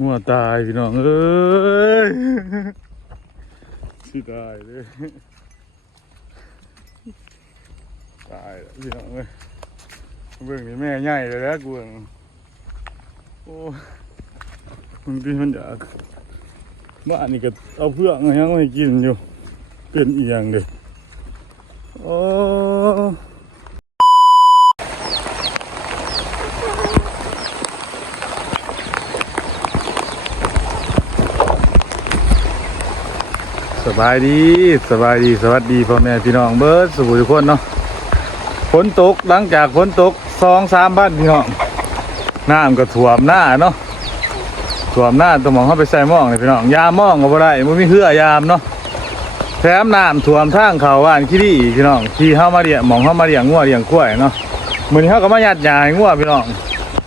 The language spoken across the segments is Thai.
งัวตายพี่น้องเอ้ยสิตายเลยตายแล้วพี่น้องเอ้ยเบิ่งนี่แม่ใหญ่เลยแล้วกูเบิ่งโอ้บางที่มันอยากบ้านนี่ก็เอาเพื่องยังไม่กินอยู่เป็นอีหยังเลยโอ้ สบายดีสบายดีสวัสดีพ่อแม่พี่น้องเบิร์ดสุขทุกคนเนาะฝนตกหลังจากฝนตกสองสามบ้านพี่น้องน้ำก็ท่วมหน้าเนาะท่วมหน้าต้องมองเข้าไปใส่หม้องเลยพี่น้องยามหม้องก็บ่ได้มันมีเหื่อยามเนาะแถมน้ำท่วมทางเขาว่านขี้ดีพี่น้องที่เข้ามาเลี้ยงมองเข้ามาเลี้ยงงัวเลี้ยงกล้วยเนาะมือนี้เขาก็มายัดหญ้าให้งัวพี่น้อง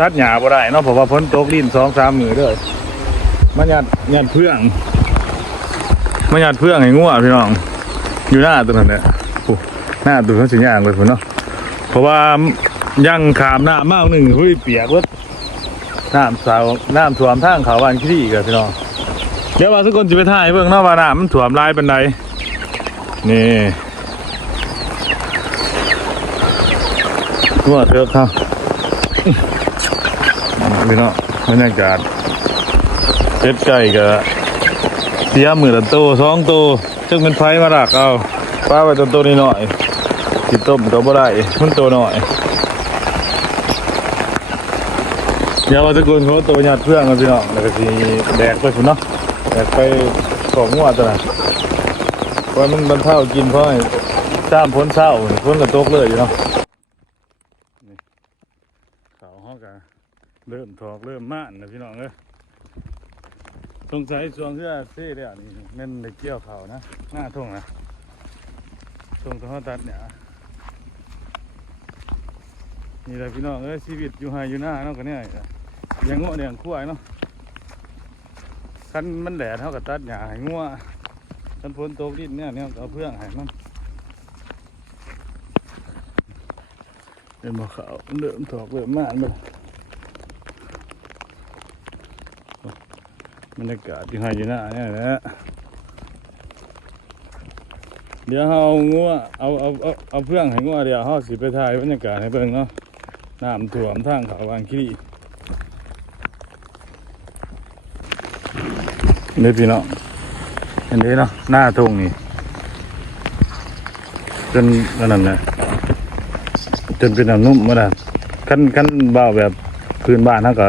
ตัดหญ้าบ่ได้เนาะเพราะว่าฝนตกลิ้นสองสามมือเด้อมายัดยัดเพื่อง มาหยาดเพื่องให้งัวพี่น้อง อยู่หน้าตัวนั้นแหละหน้าตัวนั้นสิย่างเลยพุ่นเนาะเพราะว่ายังขามหน้ามากหนึ่งเฮ้ยเปียกเวดน้ำสาวน้ำท่วมทางเขาวานขี้ดีกันพี่น้องเดี๋ยวว่าสักคนจะไปถ่ายเบิ่งนาะว่าน้ำมันท่วมลายบันไดนี่งัวเถอะครับพี่น้องบรรยากาศเป็ดไก่กับ เสียมือละตัวสองตัวจึงเป็นไฟมาดักเอาป้าไว้ตัวตัวนี้หน่อยกินต้มก็บ่ได้มันตัวหน่อยเดี๋ยวว่าจะกุนเขาตัวหยาดเพื่อนกันพี่น้องแล้วก็สิแดกไปพุ่นเนาะแดกไปของงัวตัวนั้นเพราะมันบรรเทากินเพราะจ้ามพ้นเศร้าพ้นกระตกเลยอยู่เนาะเขาห้องกันเริ่มถอกเริ่มม่านนะพี่น้องเอ้ย สงสัยช่วงที่เซ่เนี่ยนี่แม่นในเกี่ยวเขานะ หน้าทุ่งนะช่งที่เขาตัดเนี่ยนี่แหละพี่น้องเอ้ยชีวิตอยู่ไฮอยู่หน้าเนาะกันเนี่ยยังงัวเลี้ยงควายเนาะคันมันแดดเขาก็ตัดหญ้าให้งัวคันฝนตกดินเนี่ยเนี่ยก็เอาเพื่องให้มันเป็นบ่เขาเริ่มถอกเริ่มมานเลย รรยากาศที่ให้อยู่หน้าเนี่ยแหละเดี๋ยวเราเอางัวเอาเอาเอาเอาเพื่องให้งัวเดี๋ยวเราสิไปถ่ายบรรยากาศให้เบิ่งเนาะน้ำท่วมทางเขาวางขี้นี่พี่น้องเห็นดีเนาะหน้าทุ่งนี่จนนนั้นแหละจนเป็นน้ำนุ่มมาแล้วขั้นขั้นเบาแบบพื้นบ้านเขาก็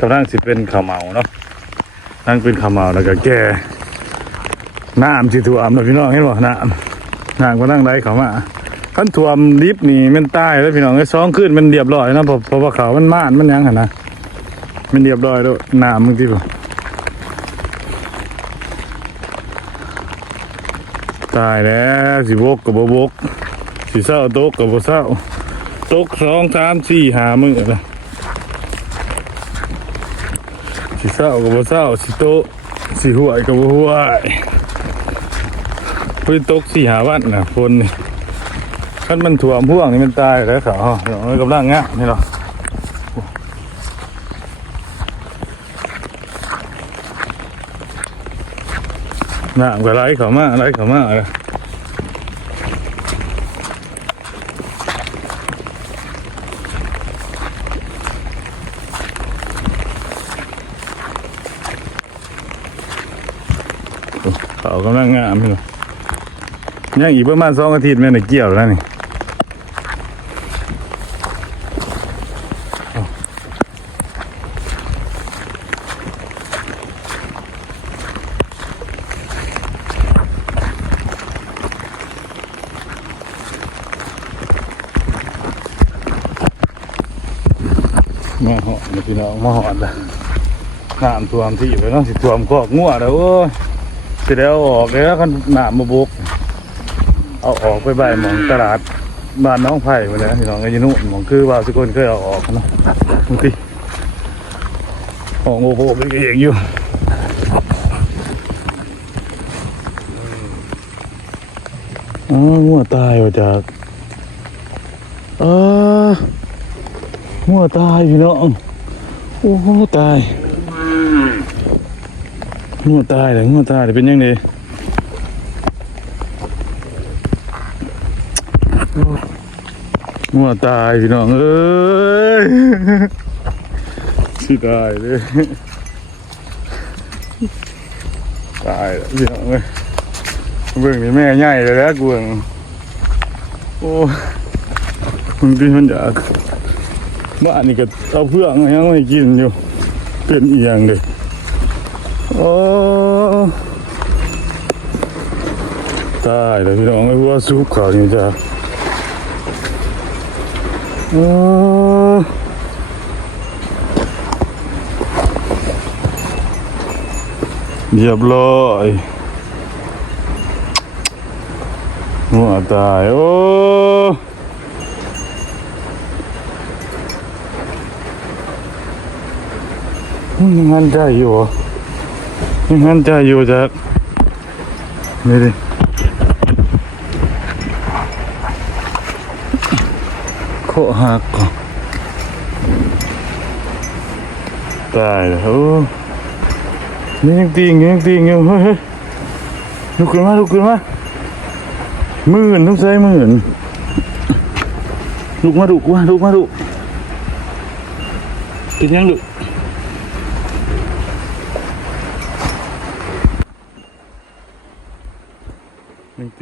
กำลังสิเป็นข้าวเหมาเนาะ นั่งเป็นขาวมาแล้วก็แก่น้ำที่ถ่วมนะพี่น้องเห็นบ่น้ำน้ำก็นั่งไหลเขามาขั้นถ่วมดิฟนี่มันตายแล้วพี่น้องไอ้สองขึ้นมันเรียบร้อยนะเพราะเพราะว่าเขามันม่านมันยังหันนะมันเรียบร้อยแล้วน้ำมึงที่บ่ตายแล้วสิบกกับบกสิเศร้าตกกับบเศร้าตกสองสามสี่หามือละ สิเศร้ากับบ่เศร้าสิโตะสิห่วยกับบ่ห่วยพิ่นตกสี่หาวันนะฝนนี่คันมันถ่วมพ่วงนี่มันตายแล้วเขาเดี๋ยวมันกำลังงะนี่เนาะน้ำก็ไหลเข้ามาไหลเข้ามาเลย เขากำลังงามนี่ยังอีกประมาณสองอาทิตย์แม่นเกี่ยวแล้วนี่มาหอดพี่น้องมาหอดละน้ำท่วมที่ไปเนาะสิท่วมคอกงัวแล้วโอ้ย สิได้เอาออกแล้วคันน้ำมาบุก เอาออกไปใบหมองตลาดบ้านน้องไผ่มาแล้วพี่น้องไอ้ยนุ่นหมองคือว่าสกุลเคยเอาออกเนาะบางทีของโอ้โหเป็นเองอยู่อ๋องัวตายว่ะจากเออหัวตายพี่น้องโอ้โหตาย งัวตายเลยงัวตายเลยเป็นยังไงงัวตายพี่น้องเอ้ยสิตายเลยตายแล้วพี่น้องเอ้ยเบิ่งนี่แม่ใหญ่เลยแล้วกูเบิ่งโอ้มึงที่มันอยากบ้านนี่ก็เอาเพื่องยังไม่กินอยู่เป็นอีหยังเลย โอ้ตายแล้วพี่น้องไอ้วัวสุกขานี่จ้ะโอ้เรียบร้อยหัวตาย โอ้ยังหันใจอยู่ เหรอยังหันใจอยู่จักนี่ดิโคหักก่อนตายแล้วนี่ยังตีงยังตีงอยู่เฮ้ยลุกขึ้นมาลุกขึ้นมาหมื่นต้องใช้หมื่นลุกมาลุกมาลุกมาลุกินยังลุ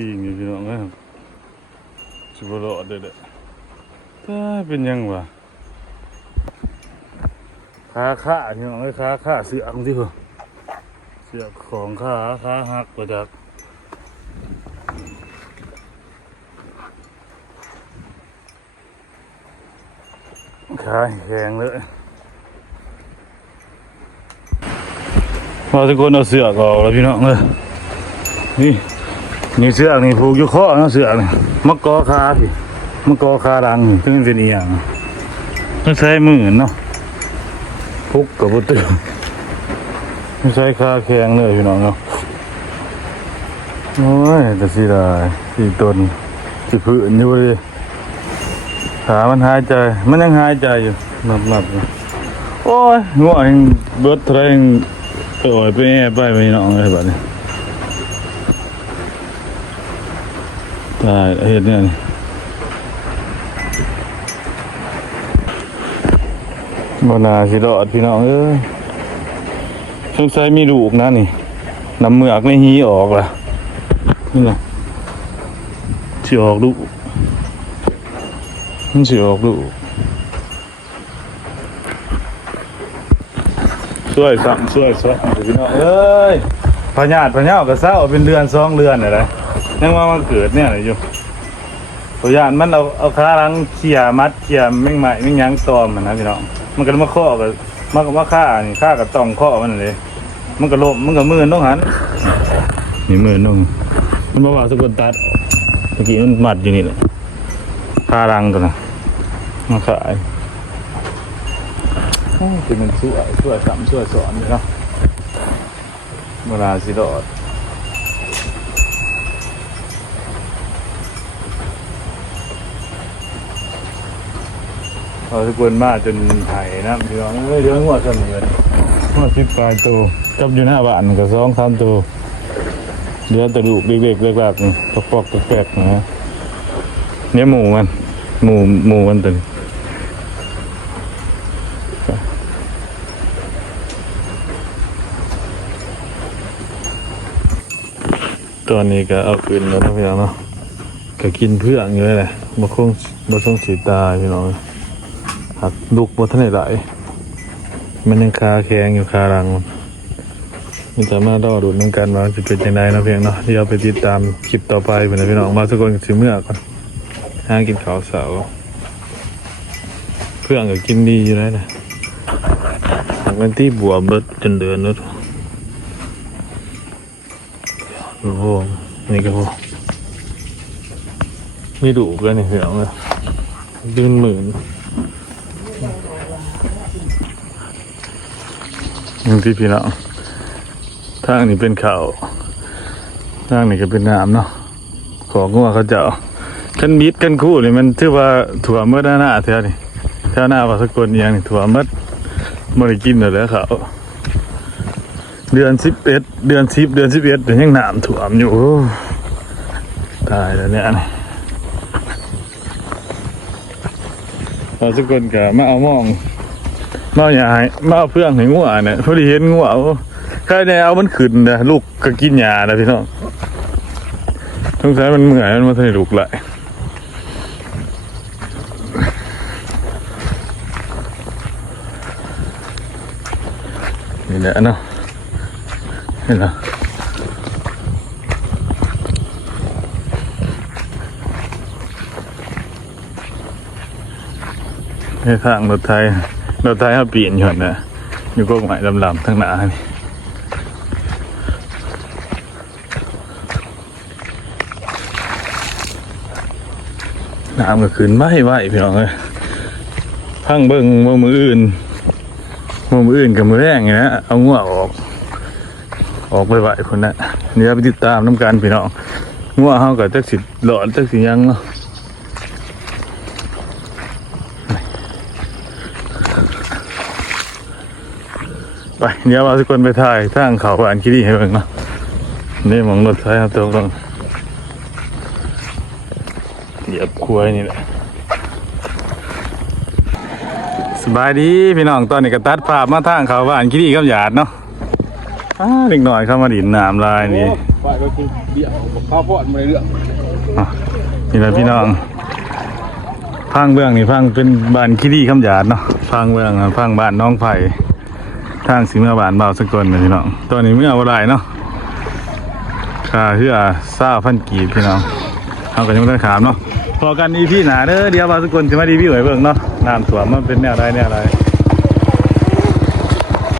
ปีงอยู่พี่น้องครับสุบรอดเด้อเด้อถ้าเป็นยังวะขาขาพี่น้องไอ้ยขาขาเสือกที่เหรอเสือกของขาขาหักประจักขาแข็งเลยพอทุกคนเอาเสือกออกแล้วพี่น้องเลยนี่ นี่เสือกนี่ผูกอยู่คอนะเสือกนี่มะกอคาพี่มะกอคาดังนี่ถึงเป็นอีหยังต้องใช้มือเนาะพุกกับบุตรไม่ใช้คาแข็งเลยพี่น้องเนาะโอ้ยแต่สิได้สี่ตนสิพื้นอยู่เลยขามันหายใจ มันยังหายใจอยู่นับนับโอ้ยง่วงเบิดเทรยังโอ้ยไปแอบไปไปน้องเลยแบบนี้ ตายเห็ดเนี่ยบนาสิรอดพี่น้องเอ้ยสงสัยมีลูกนะนี่นำเมือกในหีออกล่ะนี่นะสิออกลูกมันสิออกลูกช่วยสั่งช่วยสั่งพี่น้องเอ้ยพญาติพญาก็เศร้าเป็นเดือนสองเดือนอะไร ยังว่ามันเกิดเนี่ยอยู่ตัวอย่างมันเอาเอาขาลังเขี่ยมัดเขี่ยแม่งใหม่แม่งยังตอมมันนะพี่น้องมันก็มาข้อกับมันก็มาฆ่านี่ฆ่ากับตองข้อมันเลย มันก็ล้มมันก็มือน้องหันนี่มือน้องมันบอกว่าสกุลตัดเมื่อกี้มันมัดอยู่นี่แหละขาลังตัวน่ะมาขายโอ้คือมันช่วยช่วยสามช่วยสอนเลยเนาะเวลาสิรอด พอทุกคนมาจนไถ่นะพี่องเอ้ยเดี๋ยวหัวเสมือนหัวสิบปลายตัวจับอยู่หน้าบ้านก็สองสามตัวเดี๋ยวแตะลูกเด็กๆเล็กๆนี่ปอกๆแปกนะเนี่ยหมูมันหมูหมูมันตัวนี้ตอนนี้ก็เอาคืนแล้วนะพี่น้องเนาะก็กินเพื่อเลยแหละมาคงมาคงสีตาพี่น้อง หักลูกบนท่านไหลายมันยังคาแข็งอยู่คารังมันจะมารอดูดน้ำกันว่าจะเป็นยังไงนะเพียงเนาะเดี๋ยวไปติดตามคลิปต่อไปเหมือนพี่น้องมาทุกคนสิเมื่อก่อนห้างกินข้าวเสาเพื่อนก็กินดีอยู่แล้วนะหากเป็นที่บวมเบิดจนเดือนนู้นโอ้โหนี่ก็พอมีดุกันเนี่พี่น้องเลยดืนหมื่น่งที่พี่น้องทางนี้เป็นเขาทางนี้ก็เป็นน้ำเนาะของงัวเขาเจ้าคันมิดกันคู่นี่มันถือว่าถั่วเมื่อหน้าหน้าแถวนี่แถวหน้าว่าสกลเอียงถั่วเมื่อมื่ได้กินเลยแล้วเขาเดือนสิบเอ็ดเดือนสิบเดือนสิบเอ็ดเดี๋ยวยังน้ำท่วมอยู่ตายแล้วเนี่ยเราทุกคนก็มาเอามอง เอาอย่าให้มาเอาเพื่องให้งัวเนี่ยพอดีเห็นงัวโอ้ใครเนี่ยเอามันขึ้นนะลูกก็กินยานะพี่น้องสงสัยมันเหมื่อยมันมาทะลุลูกไหลยนี่แหละเนาะเห็นเหรอให้ทางรถไทย เรถไทยเขาเปลี่ยนอยู่หั่นนะอยู่กกใหม่ลำๆทั้งหนานี่น้ำก็ขึ้นไม่ไหวพี่น้องเลยพังเบิ่งมือมืออื่นมือมืออื่นกับมือแรงอย่างนี้นะเอางัวออก ออกไปไหวคนนะเดี๋ยวไปติดตามน้ำกันพี่น้องงัวเฮากับจักสิหลอดจักสิยังเนาะ ไปเดี๋ยวเราทุกคนไปถ่ายทางเขาบ้านคิดีให้เบิ่งเนาะนี่หมองรถไฟครับตัวตรงเหยียบควยนี่แหละสบายดีพี่น้องตอนนี้ก็ตัดภาพมาทางเขาบ้านคิดีกับหยาดเนาะอ้าเด็กหน่อยเข้ามาดินน้ำลายนี่ฝ่ายก็กินเบียร์ข้าวโพดมาเรื่องอะนี่แหละพี่น้องพังเบื้องนี่พังเป็นบ้านคิดีคำหยาดเนาะพังเบื้องพังบ้านน้องไผ่ ทางสิเมื่อบานเบาสกลนะพี่น้องตอนนี้เมื่อาอะไรเนาะขาเพื่อซ่าพันกีบพี่น้องเอากันยังไม่ได้ขามเนาะพอกันอีพี่หนาเด้อเดี๋ยวบาสกลจะมารีวิวให้เบิ่งเนาะน้ำสวมมันเป็นแนวไรแนวไร